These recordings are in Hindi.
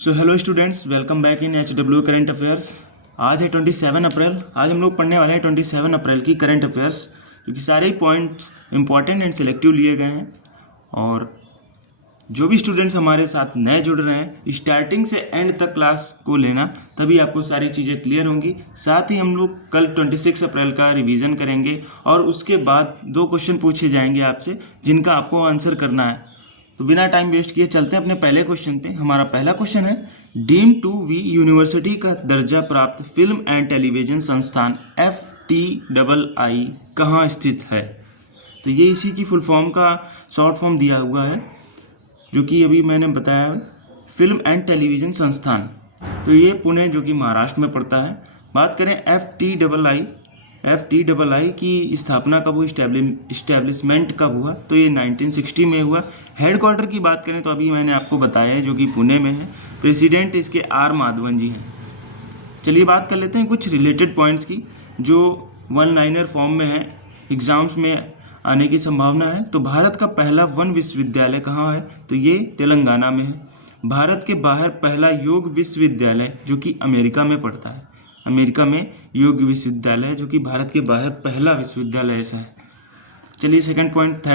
So hello students, welcome back in HW current affairs. आज है 27 अप्रैल। आज हम लोग पढ़ने वाले हैं 27 अप्रैल की करंट अफेयर्स, क्योंकि सारे ही पॉइंट्स इंपॉर्टेंट एंड सिलेक्टिव लिए गए हैं। और जो भी स्टूडेंट्स हमारे साथ नए जुड़ रहे हैं, स्टार्टिंग से एंड तक क्लास को लेना, तभी आपको सारी चीज़ें क्लियर होंगी। साथ ही हम लोग कल 26 अप्रैल का रिवीजन करेंगे और उसके बाद 2 क्वेश्चन पूछे जाएंगे आपसे, जिनका आपको आंसर करना है। तो बिना टाइम वेस्ट किए चलते हैं अपने पहले क्वेश्चन पे। हमारा पहला क्वेश्चन है, डीम टू वी यूनिवर्सिटी का दर्जा प्राप्त फिल्म एंड टेलीविजन संस्थान FTII कहाँ स्थित है? तो ये इसी की फुल फॉर्म का शॉर्ट फॉर्म दिया हुआ है, जो कि अभी मैंने बताया, फिल्म एंड टेलीविजन संस्थान। तो ये पुणे, जो कि महाराष्ट्र में पड़ता है। बात करें FTII की स्थापना कब हुई, इस्टेब्लिशमेंट कब हुआ, तो ये 1960 में हुआ। हेडक्वार्टर की बात करें तो अभी मैंने आपको बताया है, जो कि पुणे में है। प्रेसिडेंट इसके R माधवन जी हैं। चलिए बात कर लेते हैं कुछ रिलेटेड पॉइंट्स की, जो वन लाइनर फॉर्म में है, एग्जाम्स में आने की संभावना है। तो भारत का पहला वन विश्वविद्यालय कहाँ है? तो ये तेलंगाना में है। भारत के बाहर पहला योग विश्वविद्यालय, जो कि अमेरिका में पड़ता है। अमेरिका में योग विश्वविद्यालय, जो कि भारत के बाहर पहला विश्वविद्यालय ऐसा है। चलिए थर्ड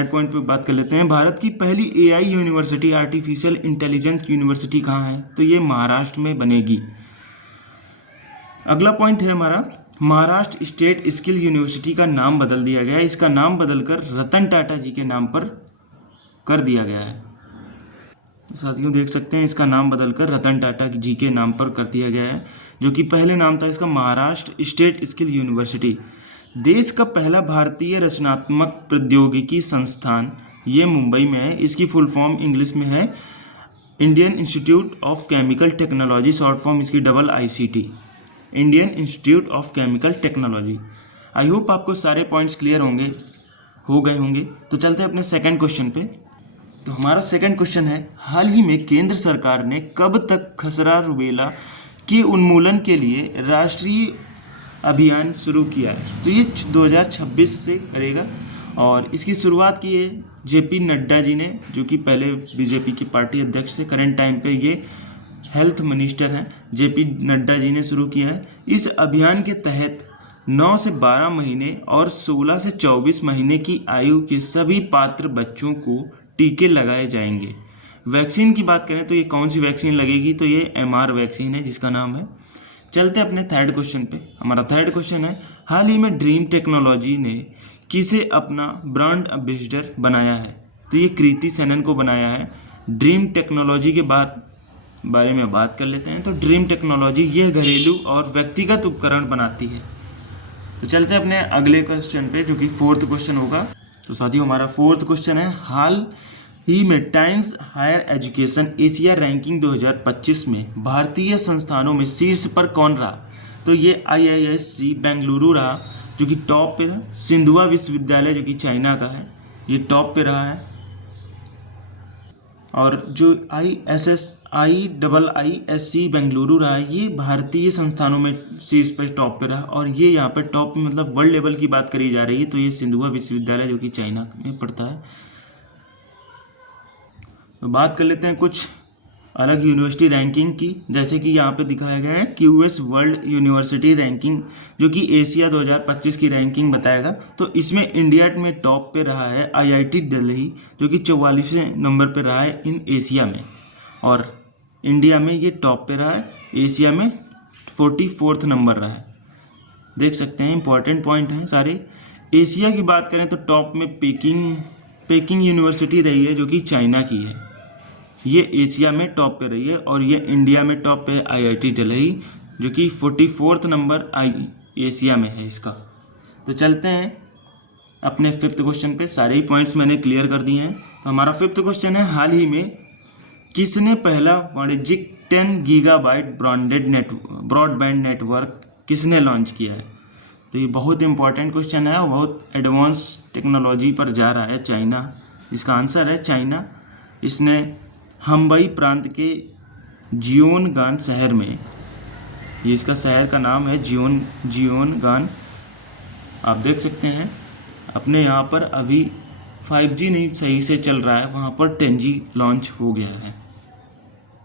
पॉइंट पे बात कर लेते हैं। भारत की पहली AI university, artificial intelligence university कहाँ है? तो ये महाराष्ट्र में बनेगी। अगला पॉइंट है हमारा, महाराष्ट्र स्टेट स्किल यूनिवर्सिटी का नाम बदल दिया गया है। इसका नाम बदलकर रतन टाटा जी के नाम पर कर दिया गया है। साथियों देख सकते हैं, इसका नाम बदलकर रतन टाटा जी के नाम पर कर दिया गया है, जो कि पहले नाम था इसका महाराष्ट्र स्टेट स्किल यूनिवर्सिटी। देश का पहला भारतीय रचनात्मक प्रौद्योगिकी संस्थान ये मुंबई में है। इसकी फुल फॉर्म इंग्लिश में है Indian institute of chemical technology, short form इसकी IICT, Indian institute of chemical technology. I hope आपको सारे पॉइंट्स क्लियर हो गए होंगे। तो चलते हैं अपने सेकंड क्वेश्चन पे। तो हमारा सेकंड क्वेश्चन है, हाल ही में केंद्र सरकार ने कब तक खसरा रुबेला के उन्मूलन के लिए राष्ट्रीय अभियान शुरू किया है? तो ये 2026 से करेगा, और इसकी शुरुआत की है JP नड्डा जी ने, जो कि पहले BJP की पार्टी अध्यक्ष थे। करंट टाइम पे ये हेल्थ मिनिस्टर हैं। JP नड्डा जी ने शुरू किया है। इस अभियान के तहत 9 से 12 महीने और 16 से 24 महीने की आयु के सभी पात्र बच्चों को टीके लगाए जाएंगे। वैक्सीन की बात करें तो ये कौन सी वैक्सीन लगेगी? तो ये MR वैक्सीन है, जिसका नाम है। चलते अपने थर्ड क्वेश्चन पे। हमारा थर्ड क्वेश्चन है, हाल ही में ड्रीम टेक्नोलॉजी ने किसे अपना ब्रांड एम्बेसडर बनाया है? तो ये कृति सेनन को बनाया है। ड्रीम टेक्नोलॉजी के बारे में बात कर लेते हैं। तो ड्रीम टेक्नोलॉजी ये घरेलू और व्यक्तिगत उपकरण बनाती है। तो चलते हैं अपने अगले क्वेश्चन पे, जो कि फोर्थ क्वेश्चन होगा। तो साथियों हमारा फोर्थ क्वेश्चन है, हाल ही में Times Higher Education Asia ranking 2025 में भारतीय संस्थानों में शीर्ष पर कौन रहा? तो ये IISc बेंगलुरु रहा, जो कि टॉप पे रहा। सिंधुआ विश्वविद्यालय, जो कि चाइना का है, ये टॉप पे रहा है। और जो IISc बेंगलुरु रहा है, ये भारतीय संस्थानों में शीर्ष पर टॉप पे रहा। और ये यहाँ पर टॉप में मतलब वर्ल्ड लेवल की बात करी जा रही है, तो ये सिंधुआ विश्वविद्यालय, जो कि चाइना में पड़ता है। तो बात कर लेते हैं कुछ अलग यूनिवर्सिटी रैंकिंग की, जैसे कि यहाँ पे दिखाया गया है QS वर्ल्ड यूनिवर्सिटी रैंकिंग, जो कि एशिया 2025 की रैंकिंग बताएगा। तो इसमें इंडिया में टॉप पे रहा है IIT दिल्ली, जो कि 44वें नंबर पे रहा है इन एशिया में। और इंडिया में ये टॉप पे रहा है, एशिया में 44th नंबर रहा है। देख सकते हैं, इंपॉर्टेंट पॉइंट हैं सारे। एशिया की बात करें तो टॉप में पेकिंग यूनिवर्सिटी रही है, जो कि चाइना की है। ये एशिया में टॉप पे रही है। और ये इंडिया में टॉप पे IIT दिल्ली, जो कि 44th नंबर एशिया में है इसका। तो चलते हैं अपने फिफ्थ क्वेश्चन पे। सारे ही पॉइंट्स मैंने क्लियर कर दिए हैं। तो हमारा फिफ्थ क्वेश्चन है, हाल ही में किसने पहला वाणिज्यिक 10 गीगाबाइट ब्रॉडबैंड नेटवर्क किसने लॉन्च किया है? तो ये बहुत इंपॉर्टेंट क्वेश्चन है और बहुत एडवांस टेक्नोलॉजी पर जा रहा है चाइना। इसका आंसर है चाइना। इसने हम्बई प्रांत के जियोनगान शहर में, ये इसका शहर का नाम है जियोनगान, आप देख सकते हैं। अपने यहाँ पर अभी 5G नहीं सही से चल रहा है, वहाँ पर 10G लॉन्च हो गया है।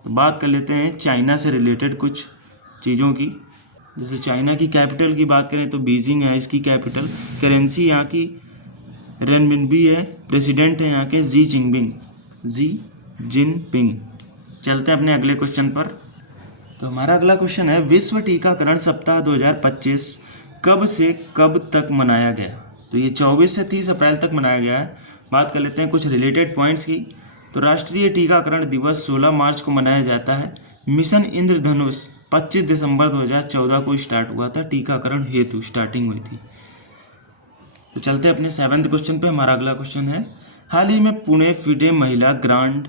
तो बात कर लेते हैं चाइना से रिलेटेड कुछ चीज़ों की। जैसे चाइना की कैपिटल की बात करें तो बीजिंग है इसकी कैपिटल। करेंसी यहाँ की रेनमिनबी है। प्रेसिडेंट है यहाँ के जी जिनपिंग। चलते हैं अपने अगले क्वेश्चन पर। तो हमारा अगला क्वेश्चन है, विश्व टीकाकरण सप्ताह 2025 कब से कब तक मनाया गया? तो ये 24 से 30 अप्रैल तक मनाया गया है। बात कर लेते हैं कुछ रिलेटेड पॉइंट्स की। तो राष्ट्रीय टीकाकरण दिवस 16 मार्च को मनाया जाता है। मिशन इंद्रधनुष 25 दिसंबर 2014 को स्टार्ट हुआ था, टीकाकरण हेतु स्टार्टिंग हुई थी। तो चलते हैं अपने 7वें क्वेश्चन पे। हमारा अगला क्वेश्चन है, हाल ही में पुणे फिडे महिला ग्रांड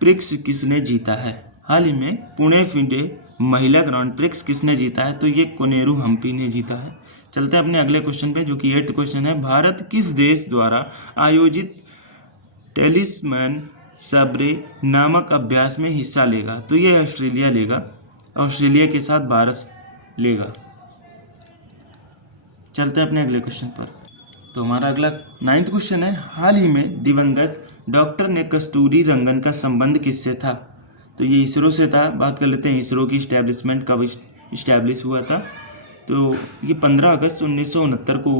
प्रिक्स किसने जीता है? हाल ही में पुणे फिडे महिला ग्रांड प्रिक्स किसने जीता है? तो ये कोनेरू हम्पी ने जीता है। चलते हैं अपने अगले क्वेश्चन पे जो कि 8th क्वेश्चन है, भारत किस देश द्वारा आयोजित टेलिस्मैन सबरे नामक अभ्यास में हिस्सा लेगा? तो ये ऑस्ट्रेलिया लेगा। ऑस्ट्रेलिया के साथ भारत लेगा। चलते हैं अपने अगले क्वेश्चन पर। तो हमारा अगला 9th क्वेश्चन है, हाल ही में दिवंगत डॉक्टर ने कस्तूरी रंगन का संबंध किससे था? तो ये इसरो से था। बात कर लेते हैं इसरो की इस्टेब्लिशमेंट कब इस्टेब्लिश हुआ था। तो ये 15 अगस्त 1969 को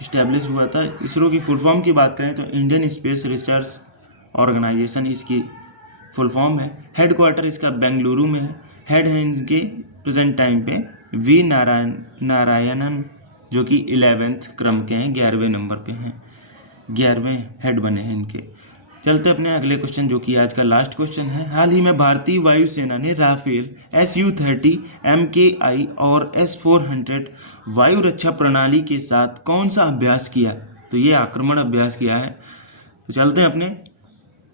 इस्टेब्लिश हुआ था। इसरो की फुल फॉर्म की बात करें तो इंडियन स्पेस रिसर्च ऑर्गेनाइजेशन इसकी फुल फॉर्म है। हेड क्वार्टर इसका बेंगलुरु में है। हेड है इनके प्रेजेंट टाइम पे वी नारायणन जो कि 11वें क्रम के हैं, 11वें नंबर पे हैं, 11वें हेड बने हैं इनके। चलते अपने अगले क्वेश्चन जो कि आज का लास्ट क्वेश्चन है, हाल ही में भारतीय वायुसेना ने राफेल Su-30 MKI और S-400 वायु रक्षा प्रणाली के साथ कौन सा अभ्यास किया? तो ये आक्रमण अभ्यास किया है। तो चलते हैं अपने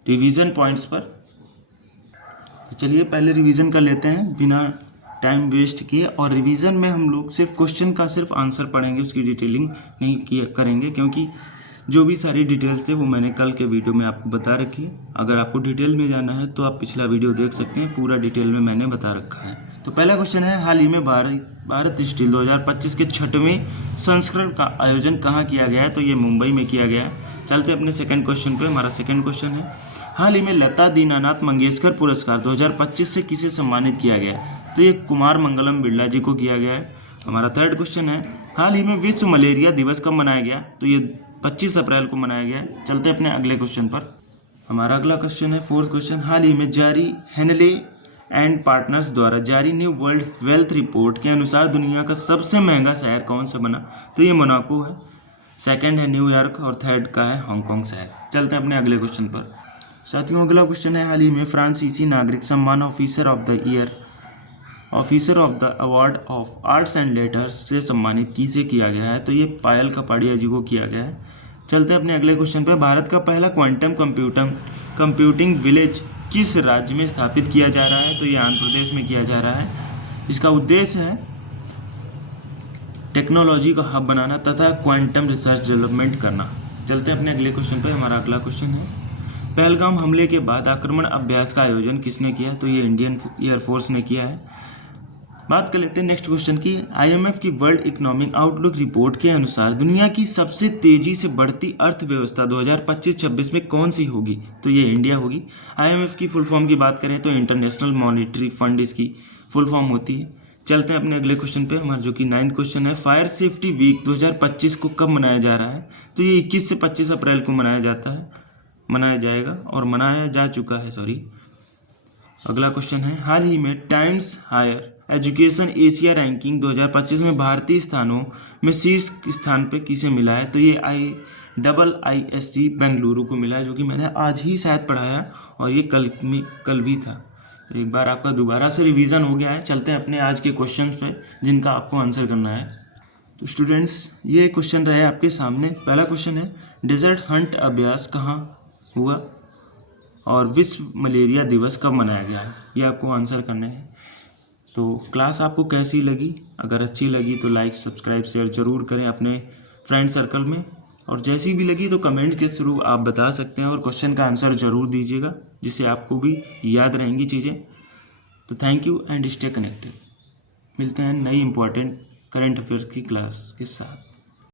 रिवीजन पॉइंट्स पर। तो चलिए पहले रिवीजन कर लेते हैं बिना टाइम वेस्ट किए। और रिवीजन में हम लोग सिर्फ क्वेश्चन का सिर्फ आंसर पढ़ेंगे, उसकी डिटेलिंग नहीं करेंगे, क्योंकि जो भी सारी डिटेल्स थे वो मैंने कल के वीडियो में आपको बता रखी है। अगर आपको डिटेल में जाना है तो आप पिछला वीडियो देख सकते हैं, पूरा डिटेल में मैंने बता रखा है। तो पहला क्वेश्चन है, हाल ही में भारत स्टील 2025 के 6वें संस्करण का आयोजन कहाँ किया गया है? तो ये मुंबई में किया गया है। चलते अपने सेकंड क्वेश्चन पे। हमारा सेकंड क्वेश्चन है, हाल ही में लता दीनानाथ मंगेशकर पुरस्कार 2025 से किसे सम्मानित किया गया है? तो ये कुमार मंगलम बिरला जी को किया गया है। हमारा थर्ड क्वेश्चन है, हाल ही में विश्व मलेरिया दिवस कब मनाया गया? तो ये 25 अप्रैल को मनाया गया है। चलते अपने अगले क्वेश्चन पर। हमारा अगला क्वेश्चन है फोर्थ क्वेश्चन, हाल ही में जारी हेनले एंड पार्टनर्स द्वारा जारी न्यू वर्ल्ड वेल्थ रिपोर्ट के अनुसार दुनिया का सबसे महंगा शहर कौन सा बना? तो ये मोनाको है। सेकंड है न्यूयॉर्क और थर्ड का है हांगकांग शहर। चलते हैं अपने अगले क्वेश्चन पर। साथियों अगला क्वेश्चन है, हाल ही में फ्रांसीसी नागरिक सम्मान officer of the year officer of the award of arts and letters से सम्मानित किसे किया गया है? तो ये पायल कपाड़िया जी को किया गया है। चलते हैं अपने अगले क्वेश्चन पे। भारत का पहला क्वांटम कंप्यूटिंग विलेज किस राज्य में स्थापित किया जा रहा है? तो ये आंध्र प्रदेश में किया जा रहा है। इसका उद्देश्य है टेक्नोलॉजी का हब बनाना तथा क्वांटम रिसर्च डेवलपमेंट करना। चलते हैं अपने अगले क्वेश्चन पे। हमारा अगला क्वेश्चन है, पहलगाम हमले के बाद आक्रमण अभ्यास का आयोजन किसने किया? तो ये इंडियन एयरफोर्स ने किया है। बात कर लेते हैं नेक्स्ट क्वेश्चन की। IMF की वर्ल्ड इकोनॉमिक आउटलुक रिपोर्ट के अनुसार दुनिया की सबसे तेजी से बढ़ती अर्थव्यवस्था 2025-26 में कौन सी होगी? तो ये इंडिया होगी। IMF की फुल फॉर्म की बात करें तो इंटरनेशनल मॉनेटरी फंड इसकी फुल फॉर्म होती है। चलते हैं अपने अगले क्वेश्चन पे। हमारा जो कि 9th क्वेश्चन है, फायर सेफ्टी वीक 2025 को कब मनाया जा रहा है? तो ये 21 से 25 अप्रैल को मनाया जाएगा और मनाया जा चुका है, सॉरी। अगला क्वेश्चन है, हाल ही में Times Higher Education Asia ranking 2025 में भारतीय स्थानों में शीर्ष स्थान पे किसे मिला है? तो ये IISc बेंगलुरु को मिला है, जो कि मैंने आज ही शायद पढ़ाया और ये कल भी था। तो एक बार आपका दोबारा से रिवीजन हो गया है। चलते हैं अपने आज के क्वेश्चन पे जिनका आपको आंसर करना है। तो स्टूडेंट्स ये क्वेश्चन रहे आपके सामने। पहला क्वेश्चन है, डेजर्ट हंट अभ्यास कहाँ हुआ और विश्व मलेरिया दिवस कब मनाया गया है? ये आपको आंसर करने हैं। तो क्लास आपको कैसी लगी? अगर अच्छी लगी तो लाइक सब्सक्राइब शेयर ज़रूर करें अपने फ्रेंड सर्कल में, और जैसी भी लगी तो कमेंट के थ्रू आप बता सकते हैं और क्वेश्चन का आंसर ज़रूर दीजिएगा, जिससे आपको भी याद रहेंगी चीज़ें। तो thank you and stay connected. मिलते हैं नई इंपॉर्टेंट करंट अफेयर्स की क्लास के साथ।